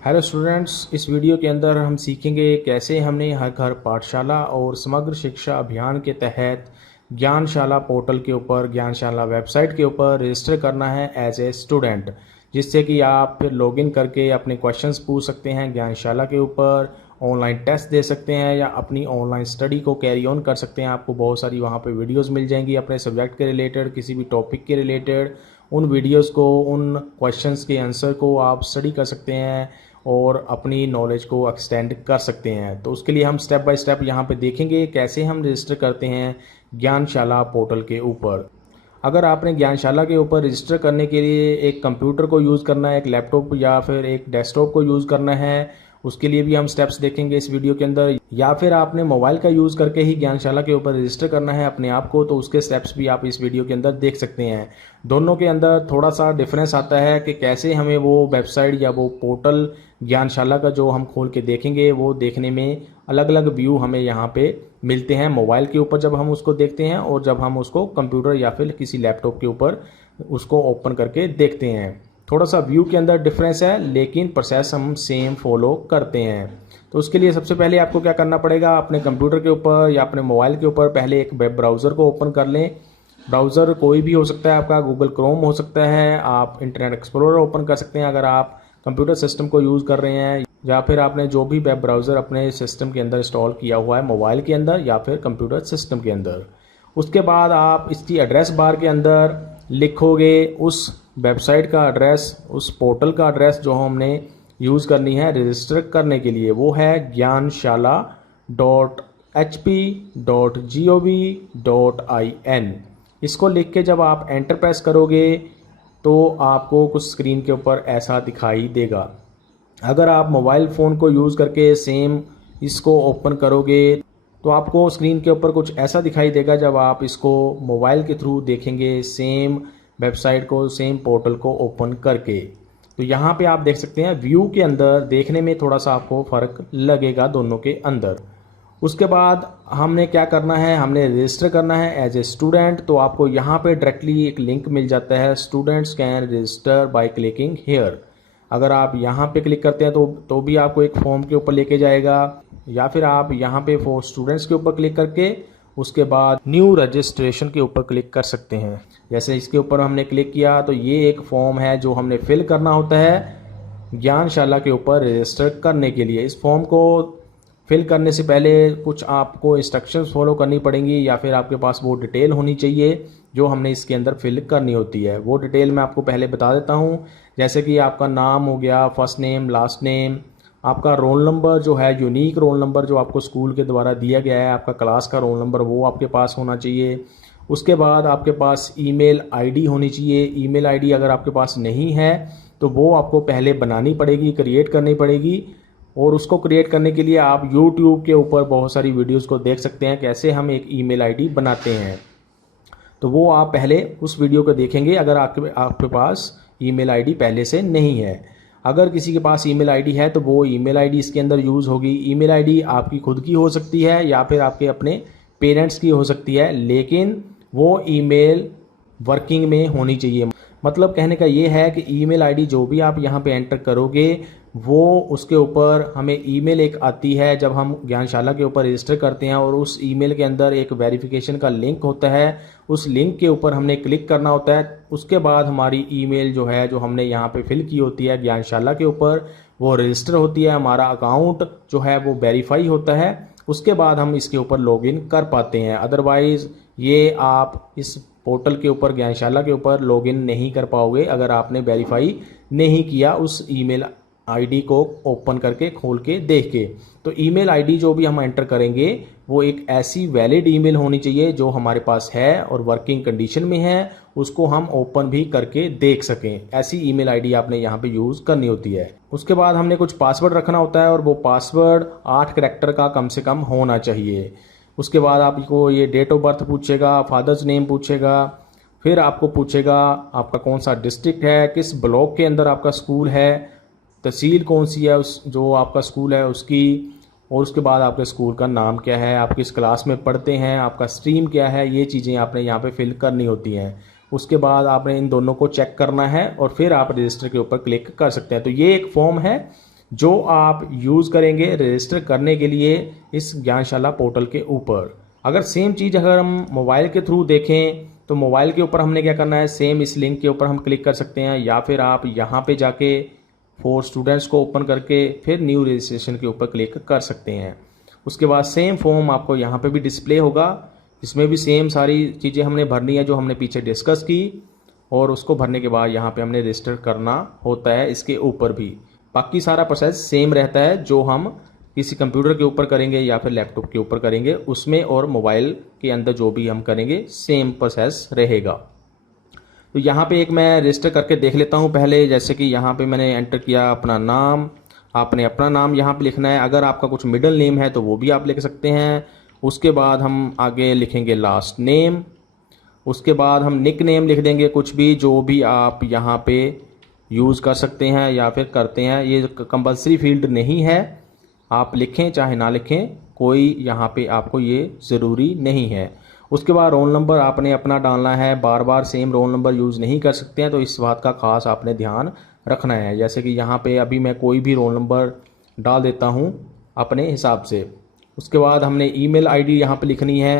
Hello students, इस video के अंदर हम सीखेंगे कैसे हमने हर घर पाठशाला और समग्र शिक्षा अभियान के तहत ज्ञानशाला पोर्टल के ऊपर, ज्ञानशाला वेबसाइट के ऊपर रजिस्टर करना है एज ए स्टूडेंट, जिससे कि आप फिर लॉगिन करके अपने क्वेश्चंस पूछ सकते हैं ज्ञानशाला के ऊपर, ऑनलाइन टेस्ट दे सकते हैं या अपनी ऑनलाइन स्टडी को कैरी ऑन कर सकते हैं। आपको बहुत सारी वहाँ पे वीडियोस मिल जाएंगी अपने सब्जेक्ट के रिलेटेड, किसी भी टॉपिक के रिलेटेड। उन वीडियोस को, उन क्वेश्चंस के आंसर को आप स्टडी कर सकते हैं और अपनी नॉलेज को एक्सटेंड कर सकते हैं। तो उसके लिए हम स्टेप बाय स्टेप यहाँ पे देखेंगे कैसे हम रजिस्टर करते हैं ज्ञानशाला पोर्टल के ऊपर। अगर आपने ज्ञानशाला के ऊपर रजिस्टर करने के लिए एक कंप्यूटर को यूज़ करना है, एक लैपटॉप या फिर एक डेस्कटॉप को यूज़ करना है, उसके लिए भी हम स्टेप्स देखेंगे इस वीडियो के अंदर। या फिर आपने मोबाइल का यूज़ करके ही ज्ञानशाला के ऊपर रजिस्टर करना है अपने आप को, तो उसके स्टेप्स भी आप इस वीडियो के अंदर देख सकते हैं। दोनों के अंदर थोड़ा सा डिफरेंस आता है कि कैसे हमें वो वेबसाइट या वो पोर्टल ज्ञानशाला का जो हम खोल के देखेंगे वो देखने में अलग अलग व्यू हमें यहाँ पे मिलते हैं। मोबाइल के ऊपर जब हम उसको देखते हैं और जब हम उसको कंप्यूटर या फिर किसी लैपटॉप के ऊपर उसको ओपन करके देखते हैं, थोड़ा सा व्यू के अंदर डिफरेंस है, लेकिन प्रोसेस हम सेम फॉलो करते हैं। तो उसके लिए सबसे पहले आपको क्या करना पड़ेगा, अपने कंप्यूटर के ऊपर या अपने मोबाइल के ऊपर पहले एक वेब ब्राउज़र को ओपन कर लें। ब्राउज़र कोई भी हो सकता है, आपका गूगल क्रोम हो सकता है, आप इंटरनेट एक्सप्लोरर ओपन कर सकते हैं अगर आप कंप्यूटर सिस्टम को यूज़ कर रहे हैं, या फिर आपने जो भी वेब ब्राउज़र अपने सिस्टम के अंदर इंस्टॉल किया हुआ है मोबाइल के अंदर या फिर कंप्यूटर सिस्टम के अंदर। उसके बाद आप इसकी एड्रेस बार के अंदर लिखोगे उस वेबसाइट का एड्रेस, उस पोर्टल का एड्रेस जो हमने यूज़ करनी है रजिस्टर करने के लिए, वो है gyanshalla.hp.gov.in। इसको लिख के जब आप एंटर प्रेस करोगे तो आपको कुछ स्क्रीन के ऊपर ऐसा दिखाई देगा। अगर आप मोबाइल फ़ोन को यूज़ करके सेम इसको ओपन करोगे तो आपको स्क्रीन के ऊपर कुछ ऐसा दिखाई देगा जब आप इसको मोबाइल के थ्रू देखेंगे, सेम वेबसाइट को, सेम पोर्टल को ओपन करके। तो यहाँ पे आप देख सकते हैं व्यू के अंदर देखने में थोड़ा सा आपको फ़र्क लगेगा दोनों के अंदर। उसके बाद हमने क्या करना है, हमने रजिस्टर करना है एज ए स्टूडेंट। तो आपको यहाँ पे डायरेक्टली एक लिंक मिल जाता है, students can register by clicking here. अगर आप यहाँ पे क्लिक करते हैं तो भी आपको एक फॉर्म के ऊपर लेके जाएगा, या फिर आप यहाँ पे फॉर स्टूडेंट्स के ऊपर क्लिक करके उसके बाद न्यू रजिस्ट्रेशन के ऊपर क्लिक कर सकते हैं। जैसे इसके ऊपर हमने क्लिक किया तो ये एक फॉर्म है जो हमने फिल करना होता है ज्ञानशाला के ऊपर रजिस्टर करने के लिए। इस फॉर्म को फिल करने से पहले कुछ आपको इंस्ट्रक्शंस फॉलो करनी पड़ेंगी, या फिर आपके पास वो डिटेल होनी चाहिए जो हमने इसके अंदर फिल करनी होती है। वो डिटेल मैं आपको पहले बता देता हूँ, जैसे कि आपका नाम हो गया, फर्स्ट नेम, लास्ट नेम, आपका रोल नंबर जो है, यूनिक रोल नंबर जो आपको स्कूल के द्वारा दिया गया है, आपका क्लास का रोल नंबर, वो आपके पास होना चाहिए। उसके बाद आपके पास ईमेल आईडी होनी चाहिए। ईमेल आईडी अगर आपके पास नहीं है तो वो आपको पहले बनानी पड़ेगी, क्रिएट करनी पड़ेगी। और उसको क्रिएट करने के लिए आप यूट्यूब के ऊपर बहुत सारी वीडियोस को देख सकते हैं कैसे हम एक ईमेल आईडी बनाते हैं। तो वो आप पहले उस वीडियो को देखेंगे अगर आपके पास ईमेल आईडी पहले से नहीं है। अगर किसी के पास ईमेल आईडी है तो वो ईमेल आईडी इसके अंदर यूज़ होगी। ईमेल आईडी आपकी खुद की हो सकती है या फिर आपके अपने पेरेंट्स की हो सकती है, लेकिन वो ईमेल वर्किंग में होनी चाहिए। मतलब कहने का ये है कि ईमेल आईडी जो भी आप यहाँ पे एंटर करोगे वो उसके ऊपर हमें ईमेल एक आती है जब हम ज्ञानशाला के ऊपर रजिस्टर करते हैं, और उस ईमेल के अंदर एक वेरिफिकेशन का लिंक होता है। उस लिंक के ऊपर हमने क्लिक करना होता है। उसके बाद हमारी ईमेल जो है, जो हमने यहाँ पे फिल की होती है ज्ञानशाला के ऊपर, वो रजिस्टर होती है, हमारा अकाउंट जो है वो वेरीफाई होता है। उसके बाद हम इसके ऊपर लॉगिन कर पाते हैं। अदरवाइज़ ये आप इस पोर्टल के ऊपर, ज्ञानशाला के ऊपर लॉगिन नहीं कर पाओगे अगर आपने वेरीफाई नहीं किया उस ईमेल आईडी को ओपन करके, खोल के, देख के। तो ईमेल आईडी जो भी हम एंटर करेंगे वो एक ऐसी वैलिड ईमेल होनी चाहिए जो हमारे पास है और वर्किंग कंडीशन में है, उसको हम ओपन भी करके देख सकें। ऐसी ईमेल आईडी आपने यहाँ पे यूज़ करनी होती है। उसके बाद हमने कुछ पासवर्ड रखना होता है और वो पासवर्ड 8 कैरेक्टर का कम से कम होना चाहिए। उसके बाद आपको ये डेट ऑफ बर्थ पूछेगा, फादर्स नेम पूछेगा, फिर आपको पूछेगा आपका कौन सा डिस्ट्रिक्ट है, किस ब्लॉक के अंदर आपका स्कूल है, तहसील कौन सी है उस जो आपका स्कूल है उसकी, और उसके बाद आपके स्कूल का नाम क्या है, आप किस क्लास में पढ़ते हैं, आपका स्ट्रीम क्या है। ये चीज़ें आपने यहाँ पे फिल करनी होती हैं। उसके बाद आपने इन दोनों को चेक करना है और फिर आप रजिस्टर के ऊपर क्लिक कर सकते हैं। तो ये एक फॉर्म है जो आप यूज़ करेंगे रजिस्टर करने के लिए इस ज्ञानशाला पोर्टल के ऊपर। अगर सेम चीज़ अगर हम मोबाइल के थ्रू देखें तो मोबाइल के ऊपर हमने क्या करना है, सेम इस लिंक के ऊपर हम क्लिक कर सकते हैं, या फिर आप यहाँ पे जाके फॉर स्टूडेंट्स को ओपन करके फिर न्यू रजिस्ट्रेशन के ऊपर क्लिक कर सकते हैं। उसके बाद सेम फॉर्म आपको यहाँ पे भी डिस्प्ले होगा, इसमें भी सेम सारी चीज़ें हमने भरनी है जो हमने पीछे डिस्कस की, और उसको भरने के बाद यहाँ पे हमने रजिस्टर करना होता है इसके ऊपर भी। बाकी सारा प्रोसेस सेम रहता है जो हम किसी कंप्यूटर के ऊपर करेंगे या फिर लैपटॉप के ऊपर करेंगे उसमें, और मोबाइल के अंदर जो भी हम करेंगे सेम प्रोसेस रहेगा। तो यहाँ पे एक मैं रजिस्टर करके देख लेता हूँ पहले। जैसे कि यहाँ पे मैंने एंटर किया अपना नाम, आपने अपना नाम यहाँ पे लिखना है। अगर आपका कुछ मिडिल नेम है तो वो भी आप लिख सकते हैं। उसके बाद हम आगे लिखेंगे लास्ट नेम। उसके बाद हम निक नेम लिख देंगे, कुछ भी जो भी आप यहाँ पे यूज़ कर सकते हैं या फिर करते हैं। ये कंपलसरी फील्ड नहीं है, आप लिखें चाहे ना लिखें, कोई यहाँ पे आपको ये ज़रूरी नहीं है। उसके बाद रोल नंबर आपने अपना डालना है, बार बार सेम रोल नंबर यूज़ नहीं कर सकते हैं, तो इस बात का खास आपने ध्यान रखना है। जैसे कि यहाँ पे अभी मैं कोई भी रोल नंबर डाल देता हूँ अपने हिसाब से। उसके बाद हमने ईमेल आईडी यहाँ पे लिखनी है,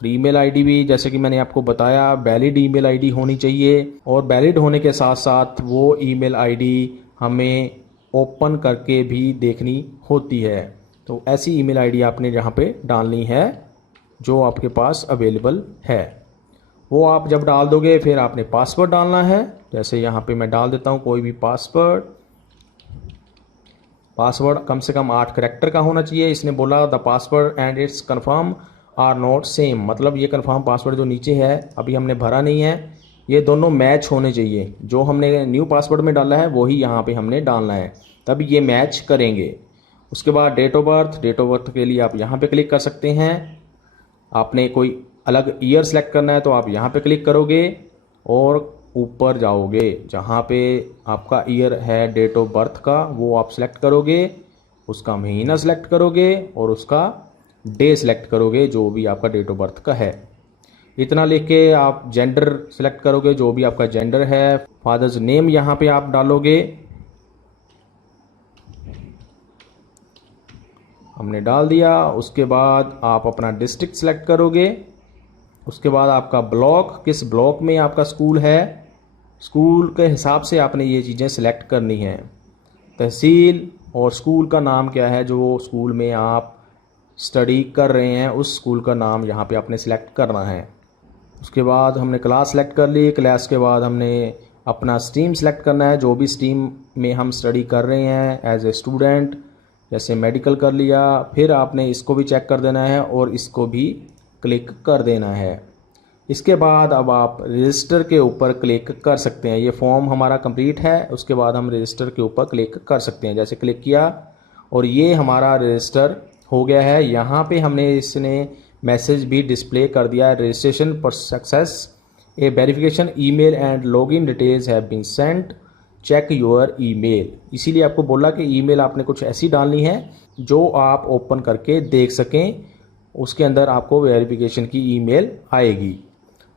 और ईमेल आईडी भी जैसे कि मैंने आपको बताया वैलिड ईमेल आईडी होनी चाहिए, और वैलिड होने के साथ साथ वो ईमेल आईडी हमें ओपन करके भी देखनी होती है। तो ऐसी ईमेल आईडी आपने यहाँ पे डालनी है जो आपके पास अवेलेबल है। वो आप जब डाल दोगे फिर आपने पासवर्ड डालना है। जैसे यहाँ पे मैं डाल देता हूँ कोई भी पासवर्ड। पासवर्ड कम से कम 8 कैरेक्टर का होना चाहिए। इसने बोला the password and it's confirm are not same, मतलब ये कन्फर्म पासवर्ड जो नीचे है अभी हमने भरा नहीं है, ये दोनों मैच होने चाहिए। जो हमने न्यू पासवर्ड में डाला है वही यहाँ पे हमने डालना है, तभी ये मैच करेंगे। उसके बाद date of birth, date of birth के लिए आप यहाँ पे क्लिक कर सकते हैं। आपने कोई अलग ईयर सेलेक्ट करना है तो आप यहाँ पे क्लिक करोगे और ऊपर जाओगे, जहाँ पे आपका ईयर है डेट ऑफ बर्थ का वो आप सेलेक्ट करोगे, उसका महीना सेलेक्ट करोगे और उसका डे सेलेक्ट करोगे जो भी आपका डेट ऑफ बर्थ का है। इतना लिख के आप जेंडर सेलेक्ट करोगे, जो भी आपका जेंडर है। फादर्स नेम यहाँ पे आप डालोगे, हमने डाल दिया। उसके बाद आप अपना डिस्ट्रिक्ट सेलेक्ट करोगे। उसके बाद आपका ब्लॉक, किस ब्लॉक में आपका स्कूल है, स्कूल के हिसाब से आपने ये चीज़ें सेलेक्ट करनी हैं। तहसील और स्कूल का नाम क्या है, जो स्कूल में आप स्टडी कर रहे हैं उस स्कूल का नाम यहाँ पे आपने सेलेक्ट करना है। उसके बाद हमने क्लास सेलेक्ट कर ली। क्लास के बाद हमने अपना स्ट्रीम सेलेक्ट करना है, जो भी स्ट्रीम में हम स्टडी कर रहे हैं एज ए स्टूडेंट। जैसे मेडिकल कर लिया, फिर आपने इसको भी चेक कर देना है और इसको भी क्लिक कर देना है। इसके बाद अब आप रजिस्टर के ऊपर क्लिक कर सकते हैं। ये फॉर्म हमारा कंप्लीट है, उसके बाद हम रजिस्टर के ऊपर क्लिक कर सकते हैं। जैसे क्लिक किया और ये हमारा रजिस्टर हो गया है। यहाँ पे हमने इसने मैसेज भी डिस्प्ले कर दिया है, रजिस्ट्रेशन पर success, a verification email and login details have been sent, check your email. इसीलिए आपको बोला कि ईमेल आपने कुछ ऐसी डालनी है जो आप ओपन करके देख सकें, उसके अंदर आपको वेरिफिकेशन की ईमेल आएगी।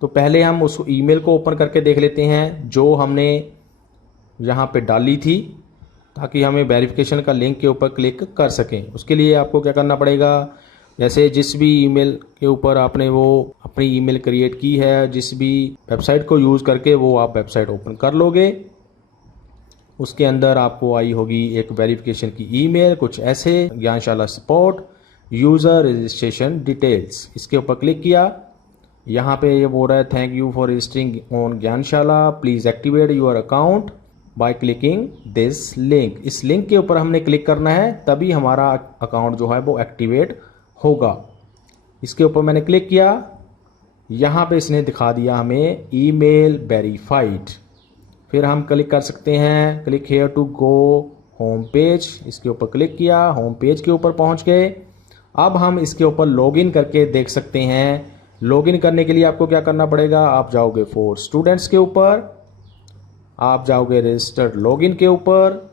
तो पहले हम उस ईमेल को ओपन करके देख लेते हैं जो हमने यहाँ पे डाली थी, ताकि हमें वेरिफिकेशन का लिंक के ऊपर क्लिक कर सकें। उसके लिए आपको क्या करना पड़ेगा, जैसे जिस भी ईमेल के ऊपर आपने वो अपनी ईमेल क्रिएट की है, जिस भी वेबसाइट को यूज़ करके, वो आप वेबसाइट ओपन कर लोगे। उसके अंदर आपको आई होगी एक वेरिफिकेशन की ईमेल, कुछ ऐसे, ज्ञानशाला सपोर्ट यूज़र रजिस्ट्रेशन डिटेल्स। इसके ऊपर क्लिक किया। यहाँ पे ये बोल रहा है thank you for registering on Gyanshala, please activate your account by clicking this link. इस लिंक के ऊपर हमने क्लिक करना है, तभी हमारा अकाउंट जो है वो एक्टिवेट होगा। इसके ऊपर मैंने क्लिक किया, यहाँ पे इसने दिखा दिया हमें ईमेल वेरीफाइड। फिर हम क्लिक कर सकते हैं, click here to go home page. इसके ऊपर क्लिक किया, होम पेज के ऊपर पहुँच गए। अब हम इसके ऊपर लॉगिन करके देख सकते हैं। लॉगिन करने के लिए आपको क्या करना पड़ेगा, आप जाओगे फॉर स्टूडेंट्स के ऊपर, आप जाओगे रजिस्टर्ड लॉगिन के ऊपर,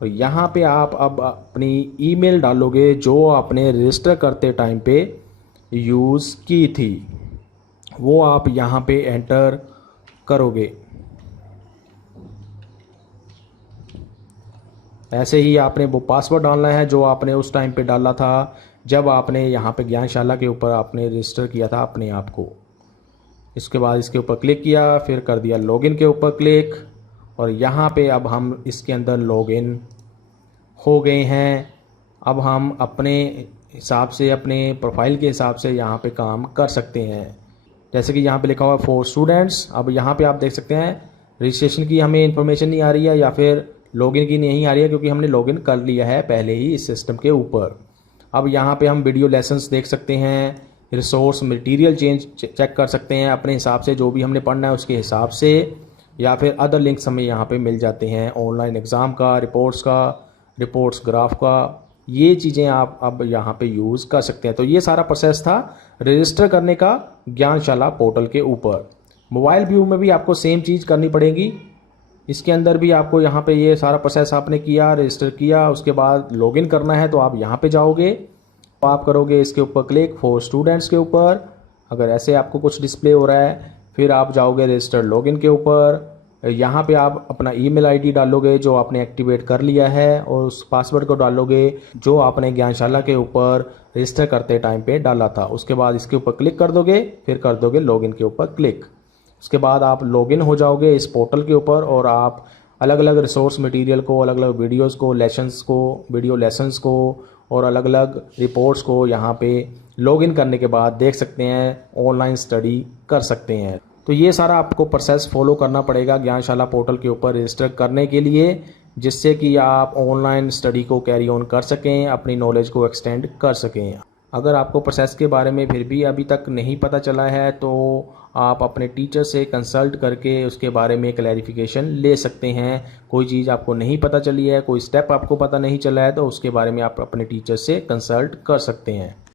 और यहाँ पे आप अब अपनी ईमेल डालोगे जो आपने रजिस्टर करते टाइम पे यूज़ की थी, वो आप यहाँ पे एंटर करोगे। ऐसे ही आपने वो पासवर्ड डालना है जो आपने उस टाइम पे डाला था जब आपने यहाँ पे ज्ञानशाला के ऊपर आपने रजिस्टर किया था अपने आप को। इसके बाद इसके ऊपर क्लिक किया, फिर कर दिया लॉगिन के ऊपर क्लिक, और यहाँ पे अब हम इसके अंदर लॉगिन हो गए हैं। अब हम अपने हिसाब से, अपने प्रोफाइल के हिसाब से यहाँ पे काम कर सकते हैं। जैसे कि यहाँ पे लिखा हुआ है फॉर स्टूडेंट्स। अब यहाँ पे आप देख सकते हैं रजिस्ट्रेशन की हमें इन्फॉर्मेशन नहीं आ रही है या फिर लॉगिन की नहीं आ रही है, क्योंकि हमने लॉगिन कर लिया है पहले ही इस सिस्टम के ऊपर। अब यहाँ पे हम वीडियो लेसन्स देख सकते हैं, रिसोर्स मटेरियल चेक कर सकते हैं अपने हिसाब से, जो भी हमने पढ़ना है उसके हिसाब से, या फिर अदर लिंक्स हमें यहाँ पे मिल जाते हैं ऑनलाइन एग्ज़ाम का, रिपोर्ट्स ग्राफ का। ये चीज़ें आप अब यहाँ पे यूज़ कर सकते हैं। तो ये सारा प्रोसेस था रजिस्टर करने का ज्ञानशाला पोर्टल के ऊपर। मोबाइल व्यू में भी आपको सेम चीज़ करनी पड़ेगी। इसके अंदर भी आपको यहाँ पे ये सारा प्रोसेस आपने किया, रजिस्टर किया, उसके बाद लॉगिन करना है तो आप यहाँ पे जाओगे, तो आप करोगे इसके ऊपर क्लिक फॉर स्टूडेंट्स के ऊपर। अगर ऐसे आपको कुछ डिस्प्ले हो रहा है, फिर आप जाओगे रजिस्टर लॉगिन के ऊपर। यहाँ पे आप अपना ईमेल आईडी डालोगे जो आपने एक्टिवेट कर लिया है, और उस पासवर्ड को डालोगे जो आपने ज्ञानशाला के ऊपर रजिस्टर करते टाइम पे डाला था। उसके बाद इसके ऊपर क्लिक कर दोगे, फिर कर दोगे लॉगिन के ऊपर क्लिक। उसके बाद आप लॉगिन हो जाओगे इस पोर्टल के ऊपर, और आप अलग अलग रिसोर्स मटेरियल को, अलग अलग वीडियोस को, वीडियो लेसन्स को और अलग अलग रिपोर्ट्स को यहाँ पे लॉगिन करने के बाद देख सकते हैं, ऑनलाइन स्टडी कर सकते हैं। तो ये सारा आपको प्रोसेस फॉलो करना पड़ेगा ज्ञानशाला पोर्टल के ऊपर रजिस्टर करने के लिए, जिससे कि आप ऑनलाइन स्टडी को कैरी ऑन कर सकें, अपनी नॉलेज को एक्सटेंड कर सकें। अगर आपको प्रोसेस के बारे में फिर भी अभी तक नहीं पता चला है तो आप अपने टीचर से कंसल्ट करके उसके बारे में क्लैरिफिकेशन ले सकते हैं। कोई चीज़ आपको नहीं पता चली है, कोई स्टेप आपको पता नहीं चला है, तो उसके बारे में आप अपने टीचर से कंसल्ट कर सकते हैं।